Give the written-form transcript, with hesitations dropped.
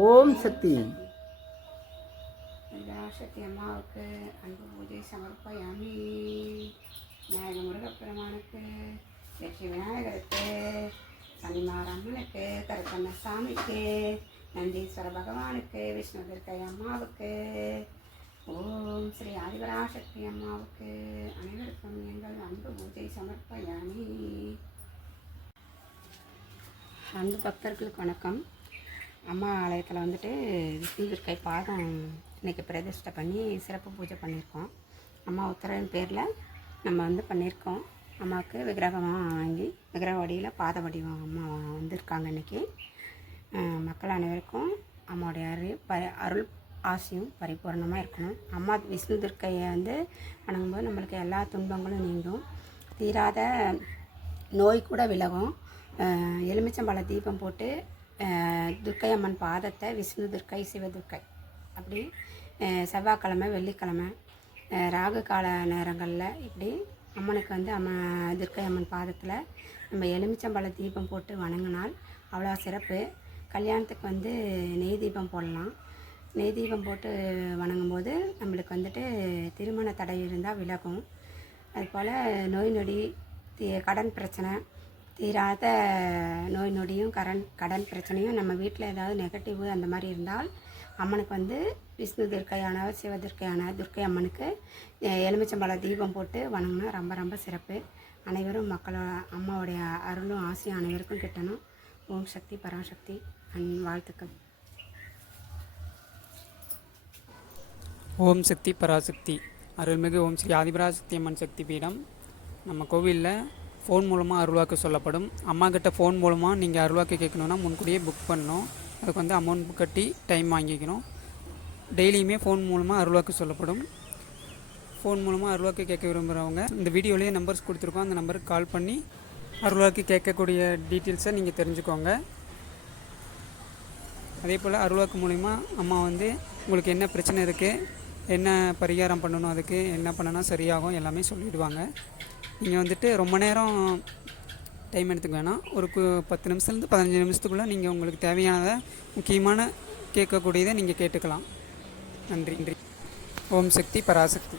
ஓம் சக்தி. சக்தி அம்மாவுக்கு அன்பு பூஜை சமர்ப்பயாமி. விநாயக முருகப்பெருமானுக்கு, லட்சுமி விநாயகருக்கு, சனிமாரம்மனுக்கு, கருப்பண்ண சாமிக்கு, நந்தீஸ்வர பகவானுக்கு, விஷ்ணு துர்க்கை அம்மாவுக்கு, ஓம் ஸ்ரீ ஆதிபராசக்தி அம்மாவுக்கு அனைவருக்கும் எங்கள் அன்பு பூஜை சமர்ப்பயாமி. அன்பு பக்தர்களுக்கு வணக்கம். அம்மா ஆலயத்தில் வந்துட்டு விஷ்ணு துர்க்கை பாதம் இன்றைக்கி பிரதிஷ்டை பண்ணி சிறப்பு பூஜை பண்ணியிருக்கோம். அம்மா உத்தரவின் பேரில் நம்ம வந்து பண்ணியிருக்கோம். அம்மாவுக்கு விக்கிரகமாக வாங்கி விக்கிரக வடிவில் பாத வடிவம் அம்மா வந்திருக்காங்க. இன்றைக்கி மக்கள் அனைவருக்கும் அம்மாவுடைய அருள் ஆசையும் பரிபூர்ணமாக இருக்கணும். அம்மா விஷ்ணு துர்க்கையை வந்து வணங்கும்போது நம்மளுக்கு எல்லா துன்பங்களும் நீங்கும், தீராத நோய் கூட விலகும். எலுமிச்சம்பழ தீபம் போட்டு துர்க்கை அம்மன் பாதத்தை விஷ்ணு துர்க்கை, சிவதுர்க்கை அப்படி செவ்வாய்க்கிழமை, வெள்ளிக்கிழமை, ராகு கால நேரங்களில் இப்படி அம்மனுக்கு வந்து துர்க்கை அம்மன் பாதத்தில் நம்ம எலுமிச்சம்பழ தீபம் போட்டு வணங்கினால் அவ்வளோ சிறப்பு. கல்யாணத்துக்கு வந்து நெய் தீபம் போடலாம். நெய் தீபம் போட்டு வணங்கும்போது நம்மளுக்கு வந்துட்டு திருமண தடை இருந்தால் விலகும். அதுபோல் நோய் நொடி, கடன் பிரச்சனை, தீராத நோய் நொடியும் கடன் பிரச்சனையும் நம்ம வீட்டில் ஏதாவது நெகட்டிவ் அந்த மாதிரி இருந்தால் அம்மனுக்கு வந்து விஷ்ணு துர்க்கையான, சிவதுர்க்கையான துர்க்கை அம்மனுக்கு எலுமிச்சம்பழ தீபம் போட்டு வணங்கினா ரொம்ப ரொம்ப சிறப்பு. அனைவரும் அம்மாவுடைய அருளும் ஆசையும் அனைவருக்கும் கிட்டணும். ஓம் சக்தி பராசக்தி வாழ்த்துக்கள். ஓம் சக்தி பராசக்தி. அருள்மிகு ஓம் ஸ்ரீ ஆதிபராசக்தி அம்மன் சக்தி பீடம் நம்ம கோவிலில் ஃபோன் மூலமாக அருள்வாக்கு சொல்லப்படும். அம்மா கிட்ட ஃபோன் மூலமாக நீங்கள் அருள்வாக்கு கேட்கணுன்னா முன்கூடியே புக் பண்ணணும். அதுக்கு வந்து அமௌண்ட் கட்டி டைம் வாங்கிக்கணும். டெய்லியுமே ஃபோன் மூலமாக அருள்வாக்கு சொல்லப்படும். ஃபோன் மூலமாக அருள்வாக்கு கேட்க விரும்புகிறவங்க இந்த வீடியோலேயே நம்பர்ஸ் கொடுத்துருக்கோம். அந்த நம்பருக்கு கால் பண்ணி அருள்வாக்கு கேட்கக்கூடிய டீட்டெயில்ஸை நீங்கள் தெரிஞ்சுக்கோங்க. அதே போல் அருள்வாக்கு மூலிமா அம்மா வந்து உங்களுக்கு என்ன பிரச்சனை இருக்குது, என்ன பரிகாரம் பண்ணணும், அதுக்கு என்ன பண்ணனா சரியாகும் எல்லாமே சொல்லிவிடுவாங்க. நீங்கள் வந்துட்டு ரொம்ப நேரம் டைம் எடுத்துக்க வேணாம். ஒரு 10 நிமிஷத்துலேருந்து 15 நிமிஷத்துக்குள்ளே நீங்கள் உங்களுக்கு தேவையானதை முக்கியமான கேட்கக்கூடியதை நீங்கள் கேட்டுக்கலாம். நன்றி. ஓம் சக்தி பராசக்தி.